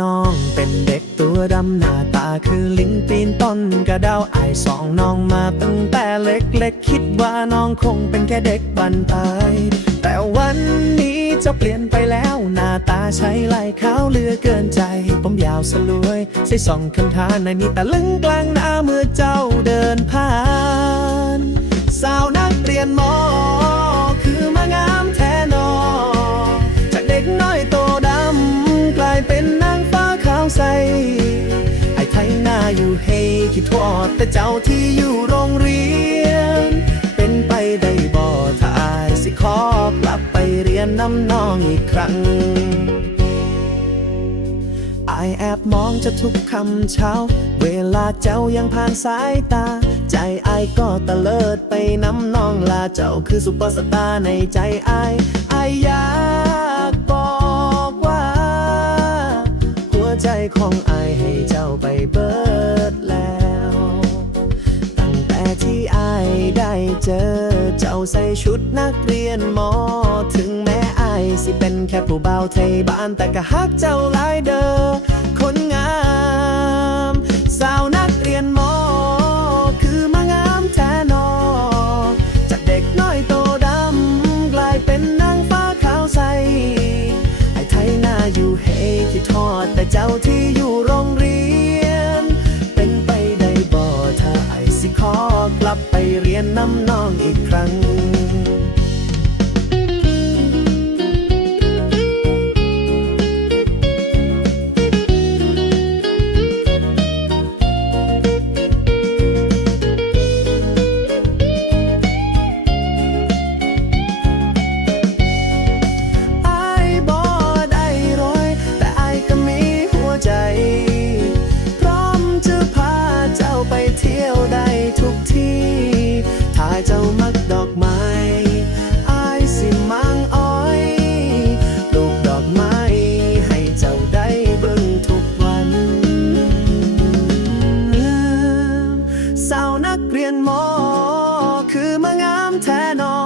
น้องเป็นเด็กตัวดำหน้าตาคือลิงปีนต้นกระเดาไอายสองน้องมาตั้งแต่เล็กๆ คิดว่าน้องคงเป็นแค่เด็กบันปลายแต่วันนี้จะเปลี่ยนไปแล้วหน้าตาใช้ไหลขาวเลือเกินใจ ผมยาวสลวยใส่ส่องคำทานในนี้ต่ลึงกลางหน้าเมื่อเจ้าเดินผ่าน หน้าอยู่เฮคิดทอดแต่เจ้าที่อยู่โรงเรียน เป็นไปได้บ่ถ้าอายสิขอกลับไปเรียนน้ำน้องอีกครั้งอายแอบมองจะทุกคำเช้า เวลาเจ้ายังผ่านสายตา ใจอายก็ตะเลิดไปน้ำนองลาเจ้าคือซุปเปอร์สตาร์ในใจอายอายอยากบอกว่า หัวใจของ เจอ เจ้าใส่ชุดนักเรียนมอ ถึงแม้อายสิเป็นแค่ผู้เบาวไทยบ้านแต่ก็ฮักเจ้าหลายเด้อคนงาม สาวนักเรียนมอ คือมางามแท้นอ จากเด็กน้อยโตดำ กลายเป็นนางฟ้าขาวใสไอ้ไทยหน้าอยู่เฮคิดทอดแต่เจ้าที่ กลับไปเรียนน้ำน้องอีกครั้ง เจ้ามักดอกไม้ไอ้สิมังอ้อยปลูกดอกไม้ให้เจ้าได้เบิ่งทุกวันสาวนักเรียนมอคือมางามแท้นอ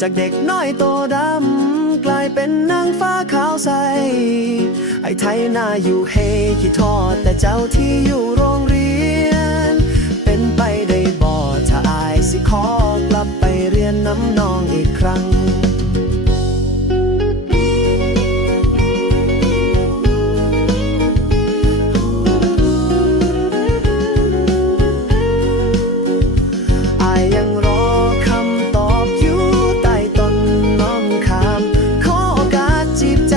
จากเด็กน้อยโตดำ กลายเป็นนางฟ้าขาวใส ไอ้ไทยหน้าอยู่เฮคิดทอดแต่เจ้าที่อยู่ ขอกลับไปเรียนน้ำนองอีกครั้งอยังรอคำตอบอยู่ใต้ต้นน้องขาม ขออกาจีบใจ